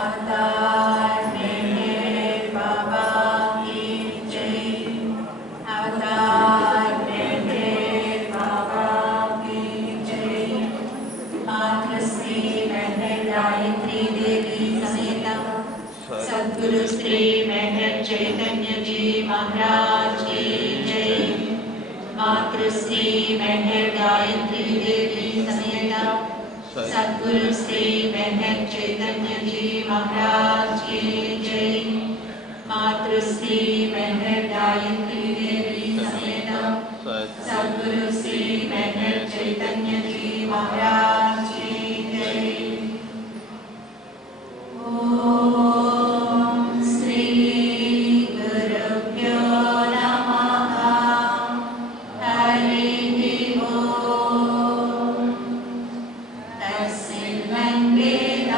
and uh, गुरु श्री महन चैतन्य जी महाराज की जय श्री महन गायत्री देवी समेत सदगुरु श्री महन चैतन्य जी महाराज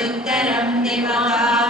प्रत्युत्तरं दिवः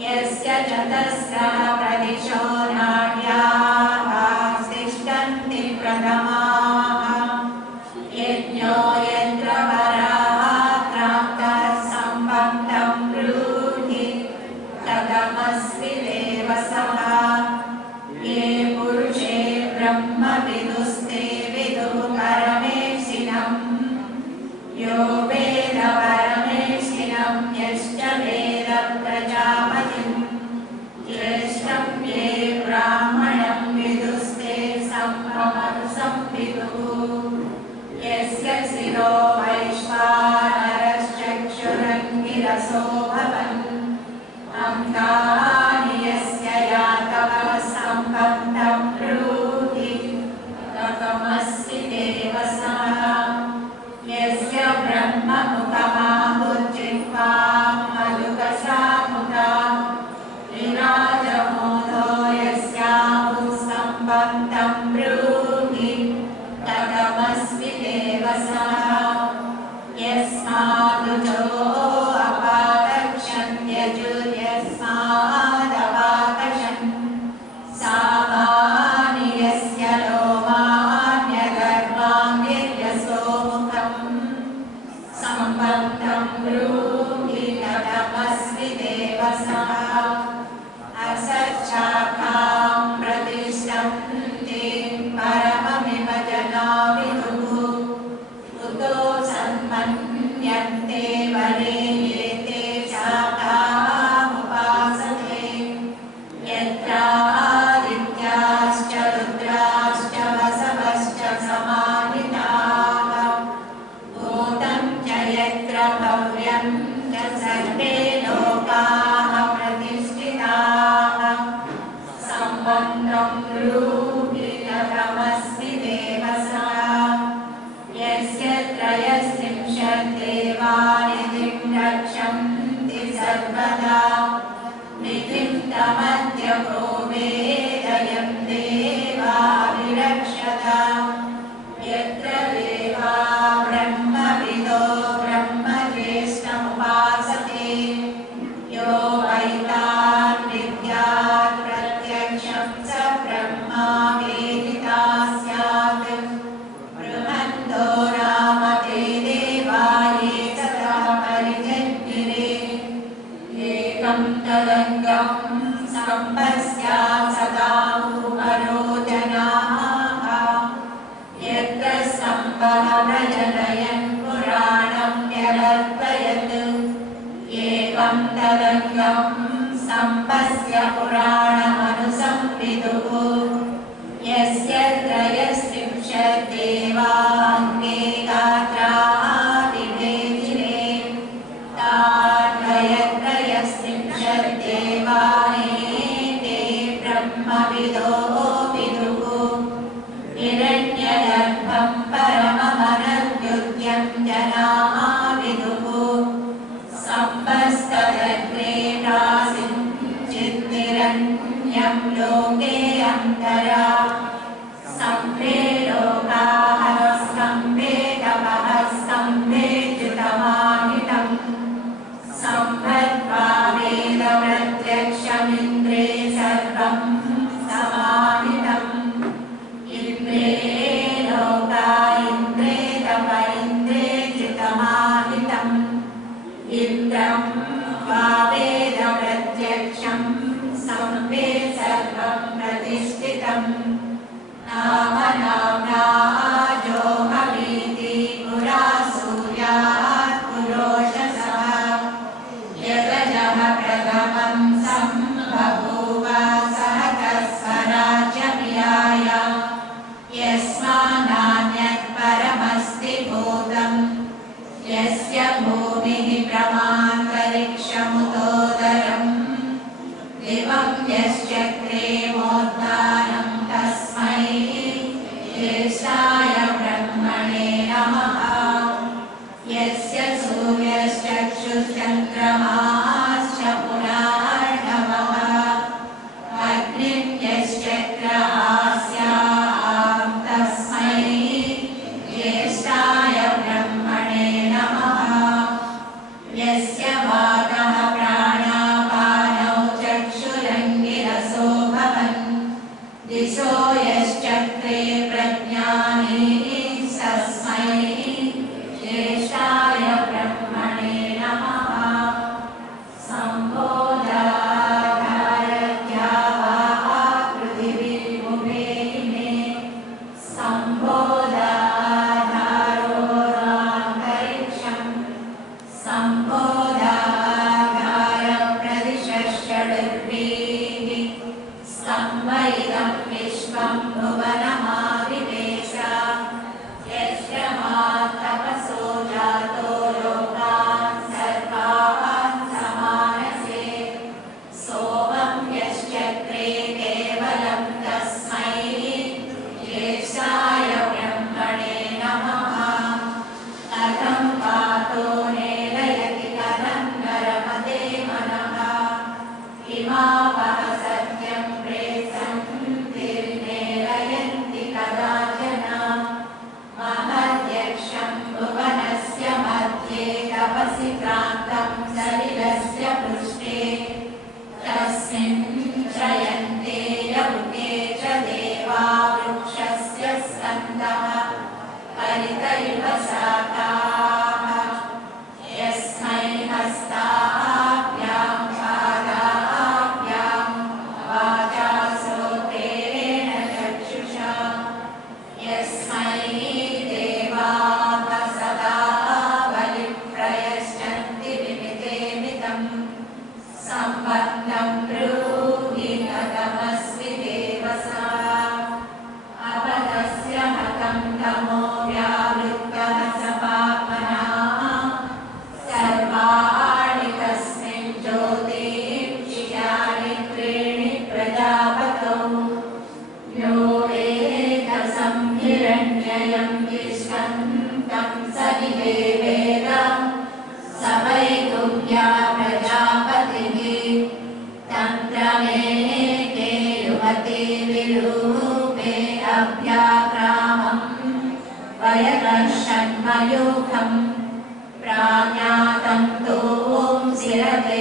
यस्य चतस्रः Sarvam Sampasya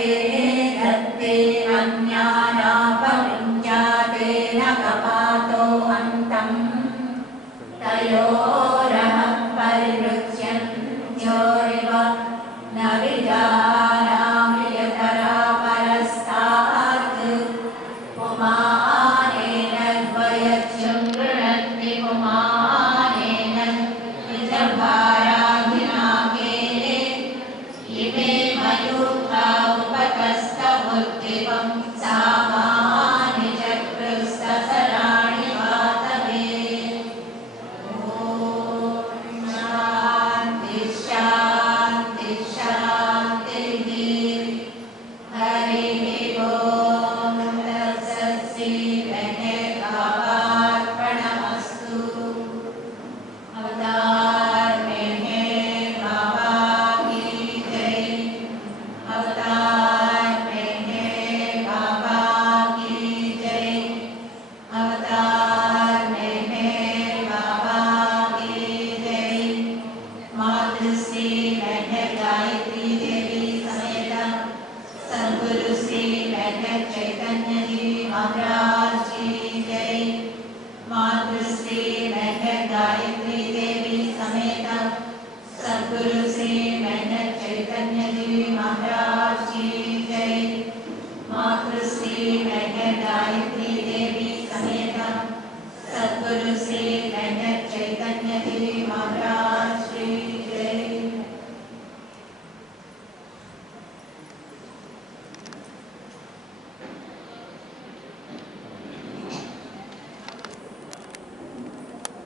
Gracias. आप्रस्टा बुट्टेवं सामाद। good